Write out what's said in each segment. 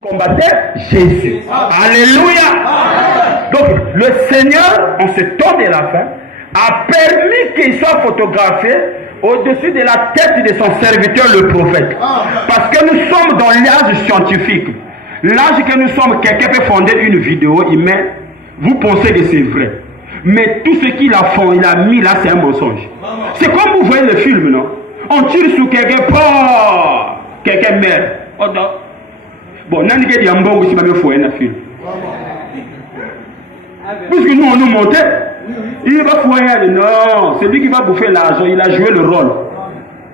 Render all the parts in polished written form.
combattait Jésus. Alléluia. Donc le Seigneur, en ce temps de la fin, a permis qu'il soit photographié au-dessus de la tête de son serviteur le prophète. Parce que nous sommes dans l'âge scientifique. L'âge que nous sommes, quelqu'un peut fonder une vidéo, il met, vous pensez que c'est vrai. Mais tout ce qu'il a fait, il a mis là, c'est un mensonge. C'est comme vous voyez le film, non? On tire sur quelqu'un, quelqu'un meurt. Oh, non. Bon, n'a pas dit un bon aussi, mais il faut un film. Puisque nous, on nous montait, il va fouiller. Non, c'est lui qui va bouffer l'argent, il a joué le rôle.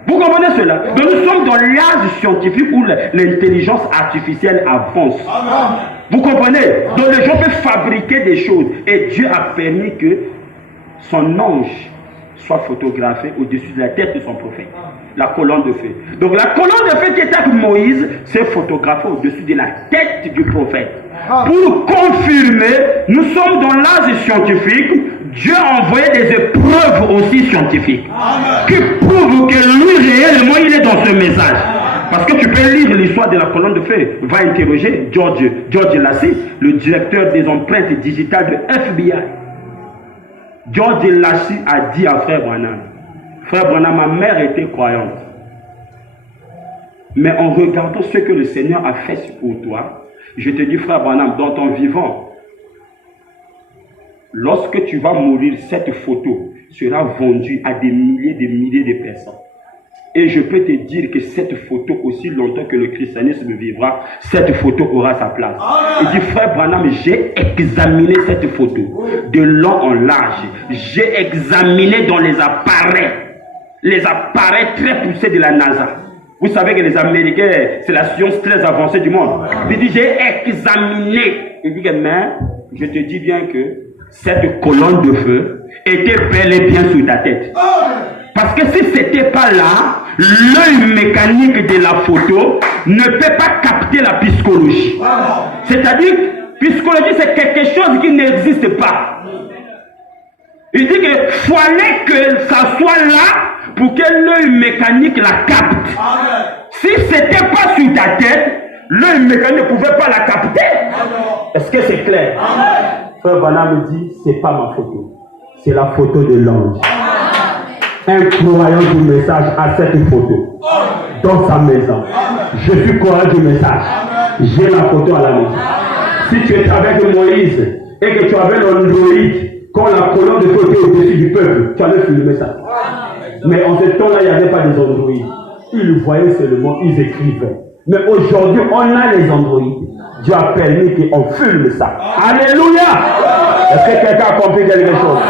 Vous comprenez cela? Donc nous sommes dans l'âge scientifique où l'intelligence artificielle avance. Vous comprenez? Donc les gens peuvent fabriquer des choses. Et Dieu a permis que son ange soit photographié au-dessus de la tête de son prophète. La colonne de feu. Donc la colonne de feu qui était avec Moïse s'est photographiée au-dessus de la tête du prophète. Pour confirmer, nous sommes dans l'âge scientifique. Dieu a envoyé des épreuves aussi scientifiques qui prouvent que lui réellement il est dans ce message. Parce que tu peux lire l'histoire de la colonne de feu. Va interroger George Lacy, le directeur des empreintes digitales de FBI. George Lacy a dit à Frère Branham, Frère Branham, ma mère était croyante. Mais en regardant ce que le Seigneur a fait pour toi, je te dis, Frère Branham, dans ton vivant, lorsque tu vas mourir, cette photo sera vendue à des milliers de personnes. Et je peux te dire que cette photo, aussi longtemps que le christianisme vivra, cette photo aura sa place. Il dit, Frère Branham, j'ai examiné cette photo de long en large. J'ai examiné dans les appareils très poussés de la NASA. Vous savez que les Américains, c'est la science très avancée du monde. Il dit, j'ai examiné. Il dit, mais je te dis bien que cette colonne de feu était bel et bien sur ta tête. Parce que si ce n'était pas là, l'œil mécanique de la photo ne peut pas capter la psychologie. C'est-à-dire, psychologie, c'est quelque chose qui n'existe pas. Il dit qu'il fallait que ça soit là pour que l'œil mécanique la capte. Si ce n'était pas sur ta tête, l'œil mécanique ne pouvait pas la capter. Est-ce que c'est clair? Frère Branham me dit, ce n'est pas ma photo. C'est la photo de l'ange. Un croyant du message à cette photo dans sa maison. Je suis croyant du message. J'ai la photo à la maison. Si tu es avec Moïse et que tu avais l'Android, quand la colonne de feu était au-dessus du peuple, tu avais filmé ça. Mais en ce temps-là, il n'y avait pas des androïdes. Ils voyaient seulement, ils écrivaient. Mais aujourd'hui, on a les androïdes. Dieu a permis qu'on filme ça. Alléluia! Est-ce que quelqu'un a compris quelque chose?